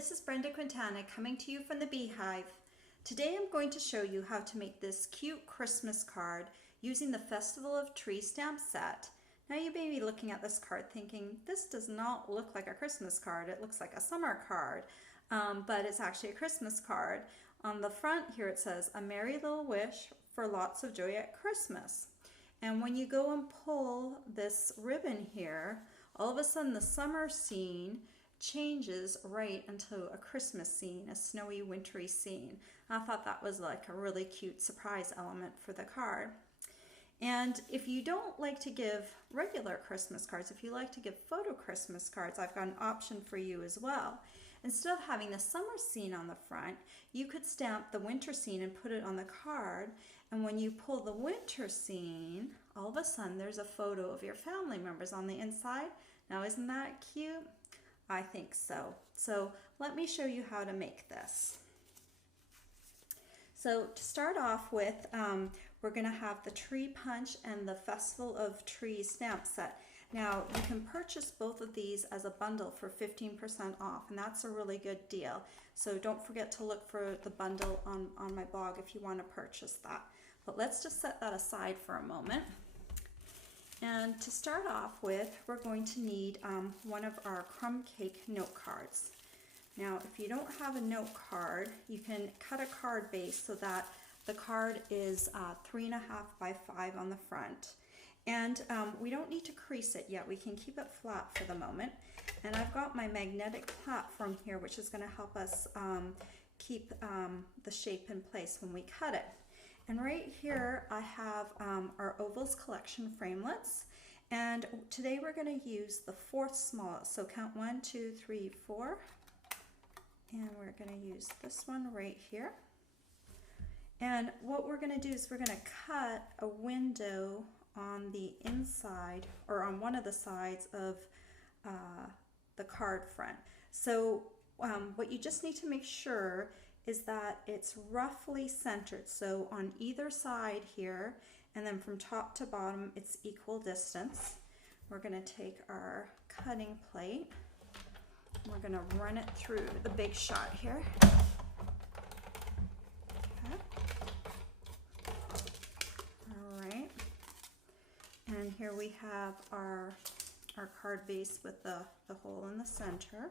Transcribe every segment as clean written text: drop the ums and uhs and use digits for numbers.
this is Brenda Quintana coming to you from the Beehive. Today I'm going to show you how to make this cute Christmas card using the Festival of Trees stamp set. Now you may be looking at this card thinking, this does not look like a Christmas card, it looks like a summer card, but it's actually a Christmas card. On the front here it says, "A Merry Little Wish for Lots of Joy at Christmas." And when you go and pull this ribbon here, all of a sudden the summer scene changes right into a Christmas scene, a snowy, wintry scene. I thought that was like a really cute surprise element for the card. And if you don't like to give regular Christmas cards, if you like to give photo Christmas cards, I've got an option for you as well. Instead of having the summer scene on the front, you could stamp the winter scene and put it on the card. And when you pull the winter scene, all of a sudden there's a photo of your family members on the inside. Now isn't that cute? I think so. So let me show you how to make this. So to start off with, we're going to have the tree punch and the Festival of Trees stamp set. Now you can purchase both of these as a bundle for 15% off, and that's a really good deal. So don't forget to look for the bundle on my blog if you want to purchase that. But let's just set that aside for a moment. And to start off with, we're going to need one of our crumb cake note cards. Now, if you don't have a note card, you can cut a card base so that the card is 3.5 by 5 on the front. And we don't need to crease it yet. We can keep it flat for the moment. And I've got my magnetic platform here, which is going to help us keep the shape in place when we cut it. And right here I have our Ovals Collection framelits, and today we're going to use the 4th smallest, so count 1, 2, 3, 4, and we're going to use this one right here. And what we're going to do is we're going to cut a window on the inside, or on one of the sides of the card front. So what you just need to make sure is that it's roughly centered, so on either side here, and then from top to bottom it's equal distance. We're going to take our cutting plate and we're going to run it through the Big Shot here. Okay. Alright, and here we have our card base with the hole in the center.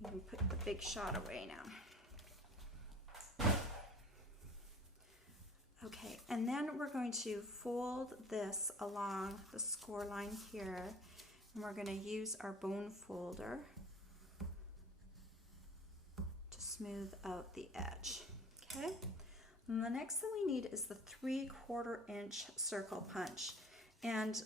You can put the Big Shot away now. Okay, and then we're going to fold this along the score line here, and we're going to use our bone folder to smooth out the edge. Okay, and the next thing we need is the 3/4 inch circle punch. And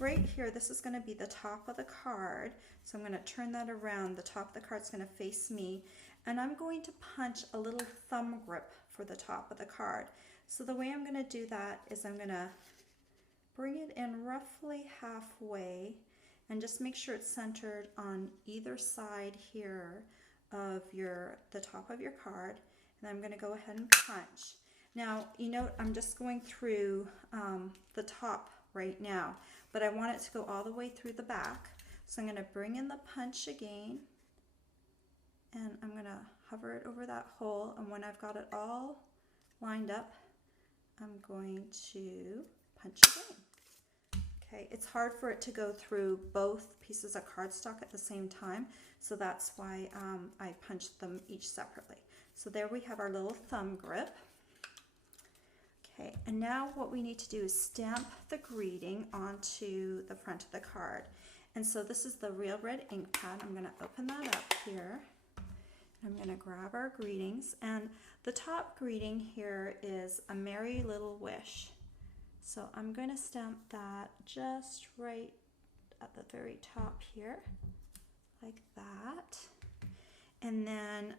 right here, this is going to be the top of the card, so I'm going to turn that around. The top of the card is going to face me, and I'm going to punch a little thumb grip for the top of the card. So the way I'm going to do that is I'm going to bring it in roughly halfway and just make sure it's centered on either side here of the top of your card, and I'm going to go ahead and punch. Now you note I'm just going through the top right now, but I want it to go all the way through the back. So I'm going to bring in the punch again, and I'm going to hover it over that hole, and when I've got it all lined up, I'm going to punch again. Okay, it's hard for it to go through both pieces of cardstock at the same time, so that's why I punched them each separately. So there we have our little thumb grip. Okay, and now what we need to do is stamp the greeting onto the front of the card. And so this is the Real Red ink pad. I'm going to open that up here. I'm going to grab our greetings, and the top greeting here is "A Merry Little Wish." So I'm going to stamp that just right at the very top here, like that. And then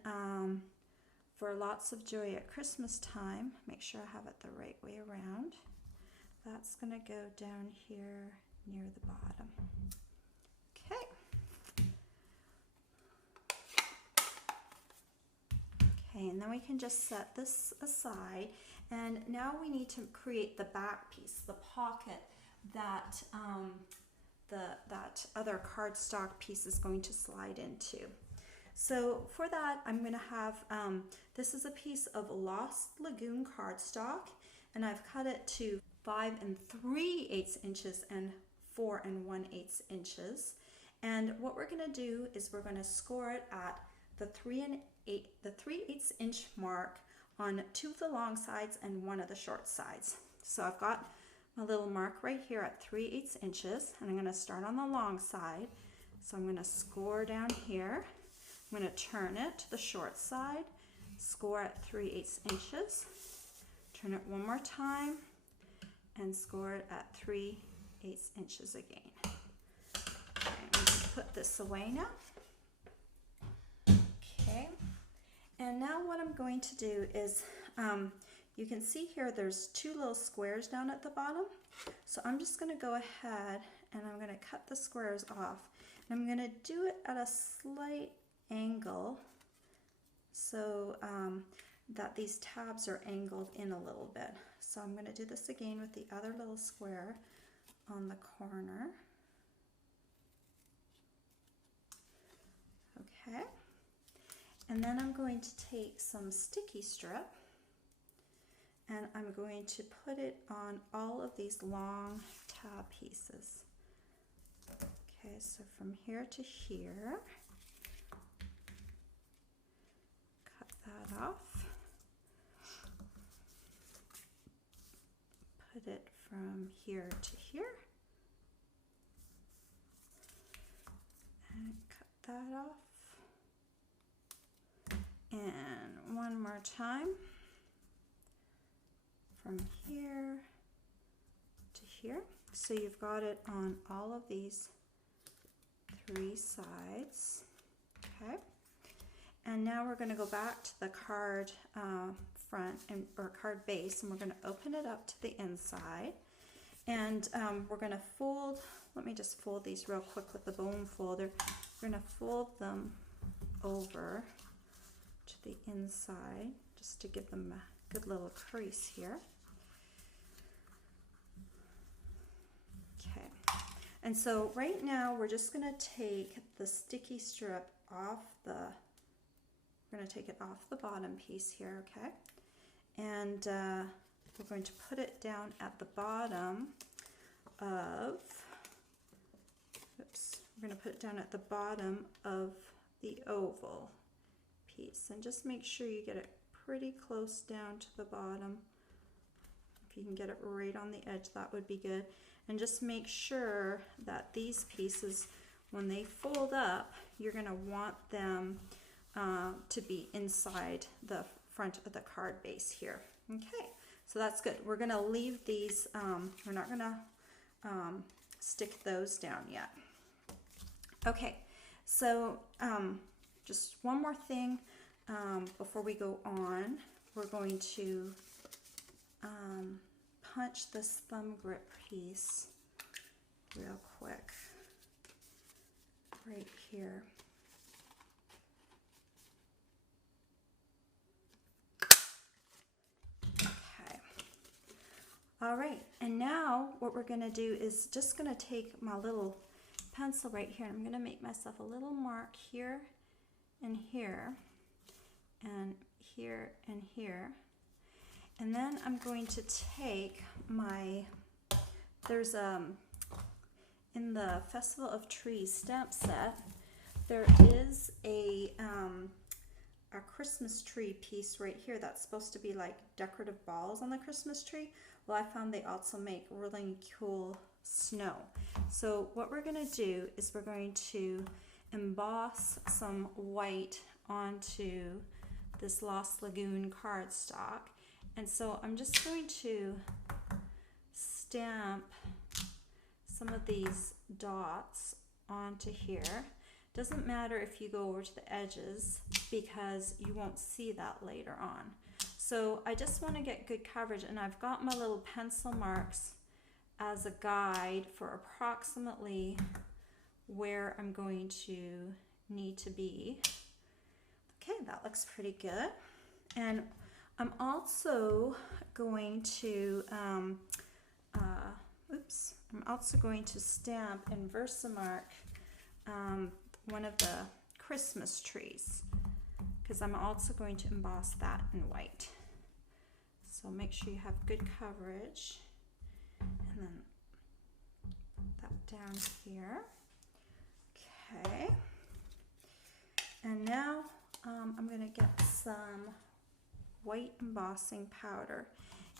for lots of joy at Christmas time, make sure I have it the right way around. That's going to go down here near the bottom. Okay. Okay, and then we can just set this aside, and now we need to create the back piece, the pocket that that other cardstock piece is going to slide into. So for that, I'm going to have, this is a piece of Lost Lagoon cardstock, and I've cut it to 5 3/8 inches and 4 1/8 inches. And what we're going to do is we're going to score it at the 3/8 inch mark on 2 of the long sides and 1 of the short sides. So I've got my little mark right here at 3/8 inches, and I'm going to start on the long side. So I'm going to score down here. I'm going to turn it to the short side, score at 3/8 inches, turn it one more time, and score it at 3/8 inches again. Okay, I'm going to put this away now. Okay, and now what I'm going to do is, you can see here there's 2 little squares down at the bottom. So I'm just going to go ahead and I'm going to cut the squares off. And I'm going to do it at a slight angle so that these tabs are angled in a little bit. So I'm going to do this again with the other little square on the corner. Okay, and then I'm going to take some sticky strip and I'm going to put it on all of these long tab pieces. Okay, so from here to here, cut that off, put it from here to here, and cut that off, and one more time, from here to here. So you've got it on all of these 3 sides. Okay, and now we're going to go back to the card front or card base, and we're going to open it up to the inside, and we're going to fold. Let me just fold these real quick with the bone folder. We're going to fold them over to the inside just to give them a good little crease here. Okay, and so right now we're just going to take the sticky strip off we're going to take it off the bottom piece here, okay? And we're going to put it down at the bottom of, we're going to put it down at the bottom of the oval piece, and just make sure you get it pretty close down to the bottom. If you can get it right on the edge, that would be good. And just make sure that these pieces, when they fold up, you're going to want them to be inside the front of the card base here. Okay, so that's good. We're going to leave these, we're not going to stick those down yet. Okay, so just one more thing before we go on. We're going to punch this thumb grip piece real quick right here. Okay. All right, and now what we're going to do is just going to take my little pencil right here, and I'm going to make myself a little mark here and here and here and here. And then I'm going to take my, there's in the Festival of Trees stamp set, there is a Christmas tree piece right here that's supposed to be like decorative balls on the Christmas tree. Well, I found they also make really cool snow. So what we're going to do is we're going to emboss some white onto this Lost Lagoon cardstock. And so I'm just going to stamp some of these dots onto here. Doesn't matter if you go over to the edges because you won't see that later on. So I just want to get good coverage, and I've got my little pencil marks as a guide for approximately where I'm going to need to be. Okay, that looks pretty good. And I'm also going to, I'm also going to stamp and Versamark one of the Christmas trees, because I'm also going to emboss that in white. So make sure you have good coverage, and then put that down here. Okay, and now I'm going to get some white embossing powder,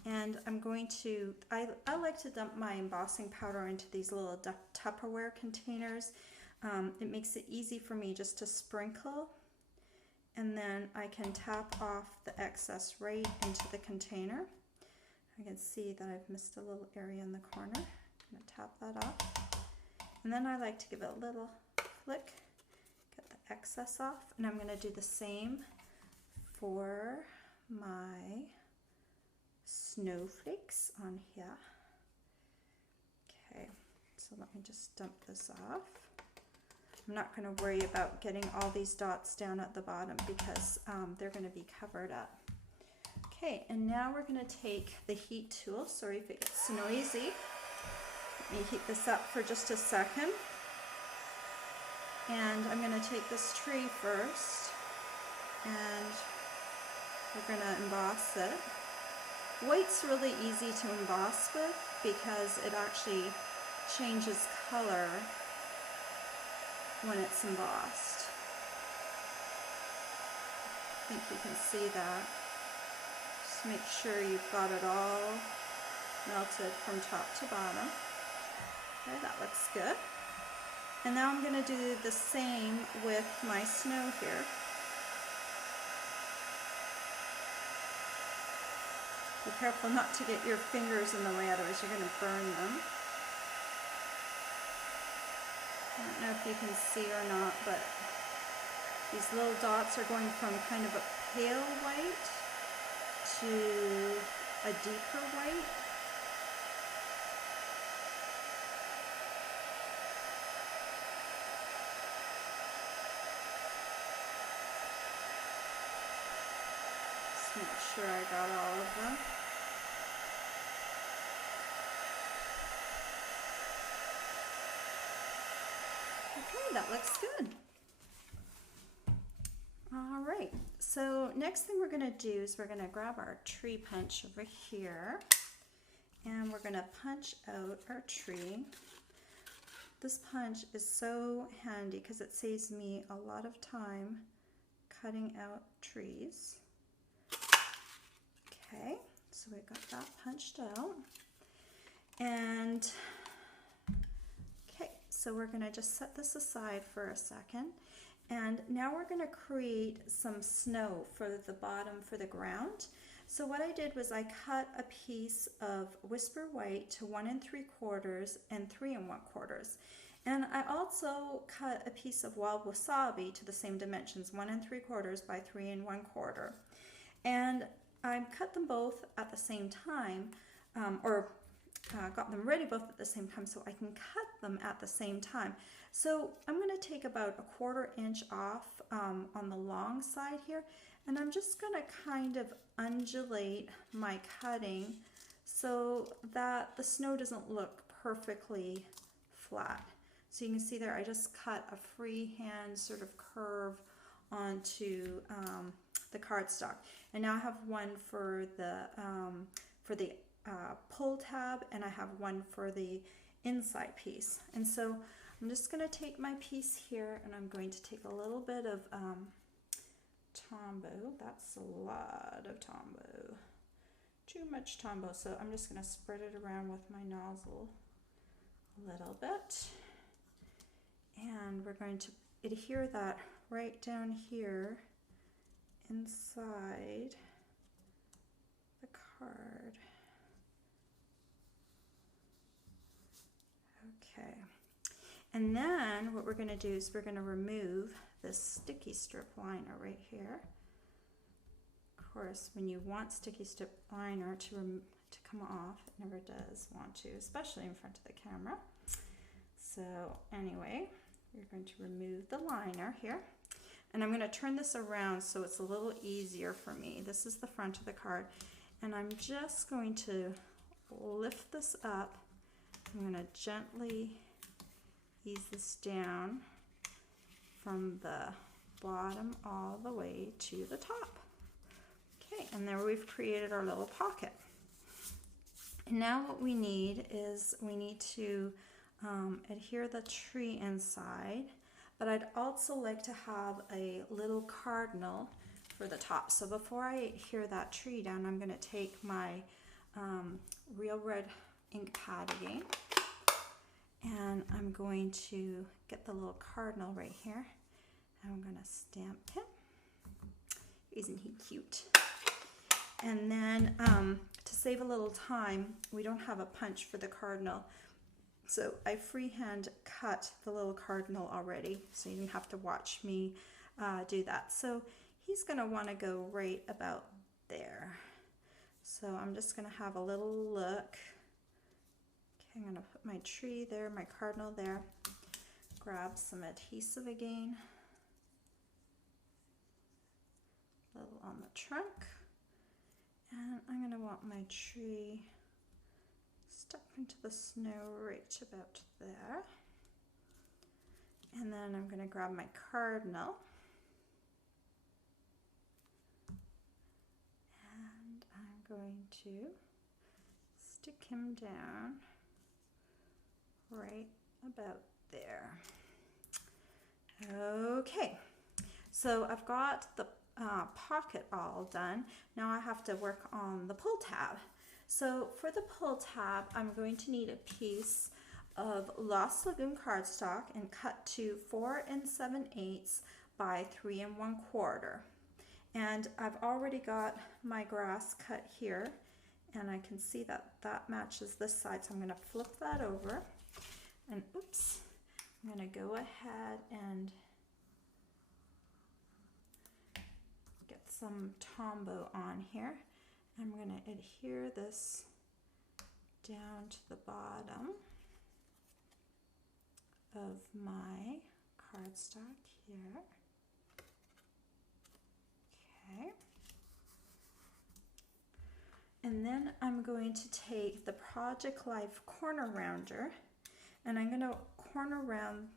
and I'm going to, I like to dump my embossing powder into these little Tupperware containers. It makes it easy for me just to sprinkle, and then I can tap off the excess right into the container. I can see that I've missed a little area in the corner. I'm going to tap that off, and then I like to give it a little flick, get the excess off, and I'm going to do the same for my snowflakes on here. Okay, so let me just dump this off. I'm not going to worry about getting all these dots down at the bottom because they're going to be covered up. Okay, and now we're going to take the heat tool. Sorry if it gets noisy. Let me heat this up for just a second. And I'm going to take this tree first, and we're going to emboss it. White's really easy to emboss with because it actually changes color when it's embossed. I think you can see that. Just make sure you've got it all melted from top to bottom. Okay, that looks good. And now I'm going to do the same with my snow here. Be careful not to get your fingers in the way, otherwise you're going to burn them. I don't know if you can see or not, but these little dots are going from kind of a pale white to a deeper white. Just make sure I got all of them. Okay, that looks good. All right, so next thing we're going to do is we're going to grab our tree punch over here, and we're going to punch out our tree. This punch is so handy because it saves me a lot of time cutting out trees. Okay, so we got that punched out. And okay, so we're going to just set this aside for a second. And now we're going to create some snow for the bottom, for the ground. So what I did was I cut a piece of Whisper White to 1 3/4 and 3 1/4. And I also cut a piece of Wild Wasabi to the same dimensions, 1 3/4 by 3 1/4. And I cut them both at the same time, got them ready both at the same time so I can cut them at the same time. So I'm going to take about a 1/4 inch off on the long side here, and I'm just going to kind of undulate my cutting so that the snow doesn't look perfectly flat. So you can see there I just cut a freehand sort of curve onto the cardstock, and now I have one for the pull tab, and I have one for the inside piece. And so I'm just going to take my piece here, and I'm going to take a little bit of Tombow. That's a lot of Tombow. Too much Tombow. So I'm just going to spread it around with my nozzle a little bit. And we're going to adhere that right down here inside the card. Okay. And then what we're going to do is we're going to remove this sticky strip liner right here. Of course, when you want sticky strip liner to come off, it never does want to, especially in front of the camera. So anyway, we're going to remove the liner here. And I'm going to turn this around so it's a little easier for me. This is the front of the card. And I'm just going to lift this up. I'm going to gently ease this down from the bottom all the way to the top. Okay, and there we've created our little pocket. And now what we need is we need to adhere the tree inside, but I'd also like to have a little cardinal for the top. So before I adhere that tree down, I'm going to take my Real Red ink pad again, and I'm going to get the little cardinal right here. I'm going to stamp him. Isn't he cute? And then to save a little time, we don't have a punch for the cardinal, so I freehand cut the little cardinal already, so you didn't have to watch me do that. So he's going to want to go right about there. So I'm just going to have a little look. Okay, I'm going to put my tree there, my cardinal there, grab some adhesive again, a little on the trunk, and I'm going to want my tree stuck into the snow right about there. And then I'm going to grab my cardinal, and I'm going to stick him down right about there. Okay, so I've got the pocket all done. Now I have to work on the pull tab. So for the pull tab, I'm going to need a piece of Lost Lagoon cardstock and cut to 4 7/8 by 3 1/4. And I've already got my grass cut here, and I can see that that matches this side, so I'm going to flip that over, and oops, I'm going to go ahead and get some Tombow on here. I'm going to adhere this down to the bottom of my cardstock here. Okay. And then I'm going to take the Project Life corner rounder, and I'm going to corner round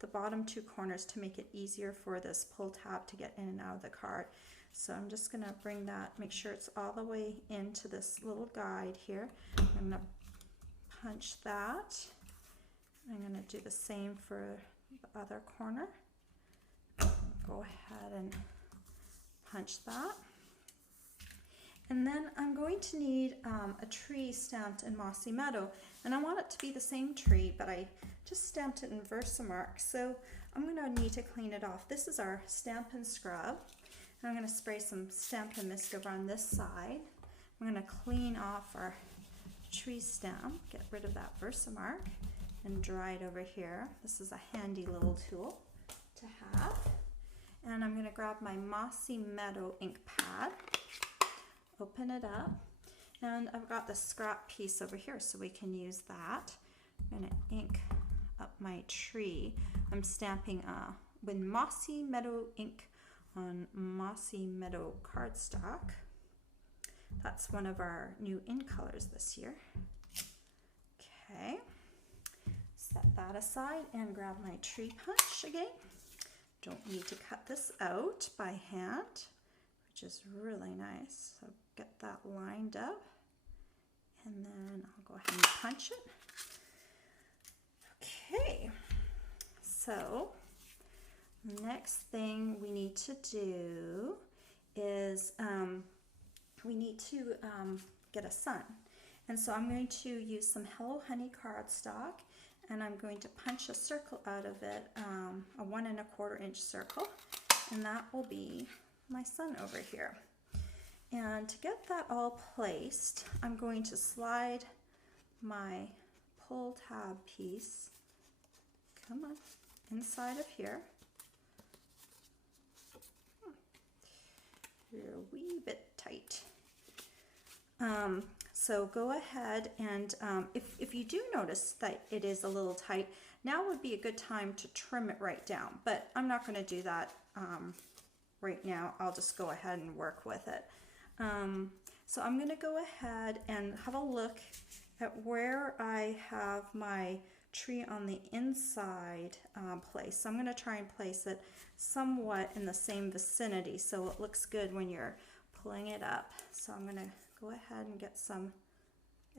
the bottom 2 corners to make it easier for this pull tab to get in and out of the card. So I'm just going to bring that, make sure it's all the way into this little guide here. I'm going to punch that. I'm going to do the same for the other corner. Go ahead and punch that. And then I'm going to need a tree stamped in Mossy Meadow, and I want it to be the same tree, but I just stamped it in Versamark, so I'm going to need to clean it off. This is our Stampin' Scrub, and I'm going to spray some Stampin' Mist over on this side. I'm going to clean off our tree stamp, get rid of that Versamark, and dry it over here. This is a handy little tool to have. And I'm going to grab my Mossy Meadow ink pad, open it up, and I've got the scrap piece over here, so we can use that. I'm going to ink up my tree. I'm stamping with Mossy Meadow ink on Mossy Meadow cardstock. That's one of our new in colors this year. Okay, set that aside and grab my tree punch again. Don't need to cut this out by hand, which is really nice. So get that lined up, and then I'll go ahead and punch it. Okay, so next thing we need to do is we need to get a sun. And so I'm going to use some Hello Honey cardstock, and I'm going to punch a circle out of it, a 1 1/4 inch circle, and that will be my sun over here. And to get that all placed, I'm going to slide my pull tab piece, come on, inside of here. You're a wee bit tight. So go ahead and if you do notice that it is a little tight, now would be a good time to trim it right down, but I'm not going to do that right now. I'll just go ahead and work with it. So I'm going to go ahead and have a look at where I have my tree on the inside place. So I'm going to try and place it somewhat in the same vicinity so it looks good when you're pulling it up. So I'm going to go ahead and get some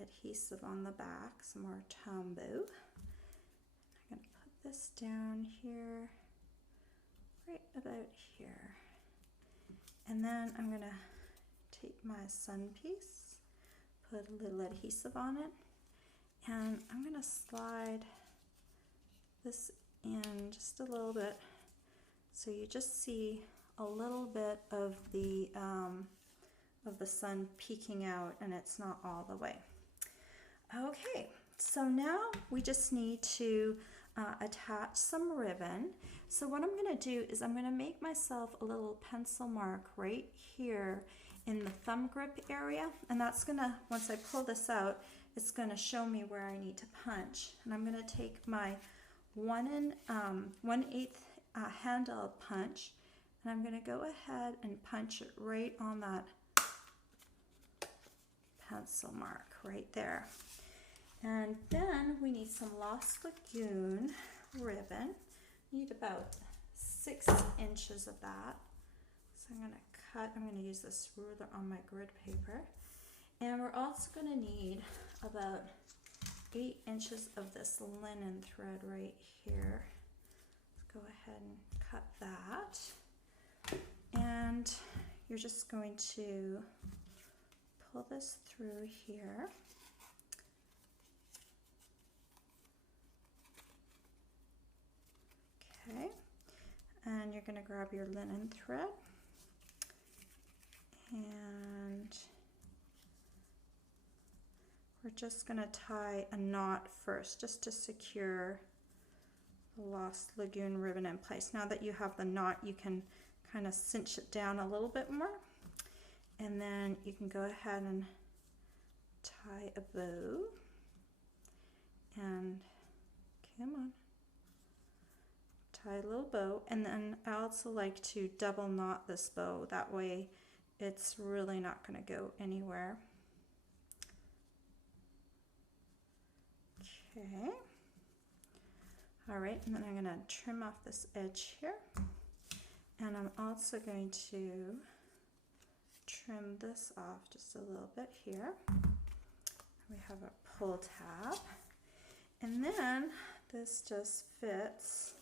adhesive on the back, some more Tombow. I'm going to put this down here, right about here. And then I'm going to take my sun piece, put a little adhesive on it, and I'm going to slide this in just a little bit so you just see a little bit of the sun peeking out and it's not all the way. Okay, so now we just need to attach some ribbon. So what I'm going to do is I'm going to make myself a little pencil mark right here in the thumb grip area, and that's going to, once I pull this out, it's going to show me where I need to punch. And I'm going to take my 1/8 handle punch, and I'm going to go ahead and punch it right on that pencil mark right there. And then we need some Lost Lagoon ribbon. Need about 6 inches of that. So I'm going to cut, I'm going to use this ruler on my grid paper. And we're also going to need about 8 inches of this linen thread right here. Let's go ahead and cut that. And you're just going to pull this through here. Okay, and you're going to grab your linen thread and we're just going to tie a knot first just to secure the Lost Lagoon ribbon in place. Now that you have the knot, you can kind of cinch it down a little bit more, and then you can go ahead and tie a bow, and come on, tie a little bow. And then I also like to double knot this bow, that way it's really not going to go anywhere. Okay, all right, and then I'm going to trim off this edge here, and I'm also going to trim this off just a little bit here. We have a pull tab, and then this just fits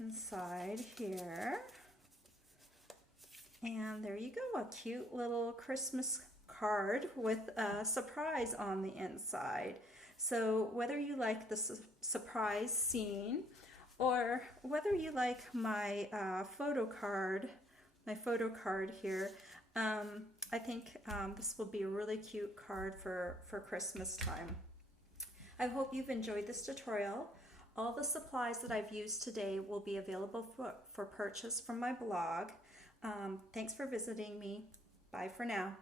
inside here, and there you go, a cute little Christmas card with a surprise on the inside. So whether you like the surprise scene or whether you like my photo card here, I think this will be a really cute card for Christmas time. I hope you've enjoyed this tutorial. All the supplies that I've used today will be available for purchase from my blog. Thanks for visiting me. Bye for now.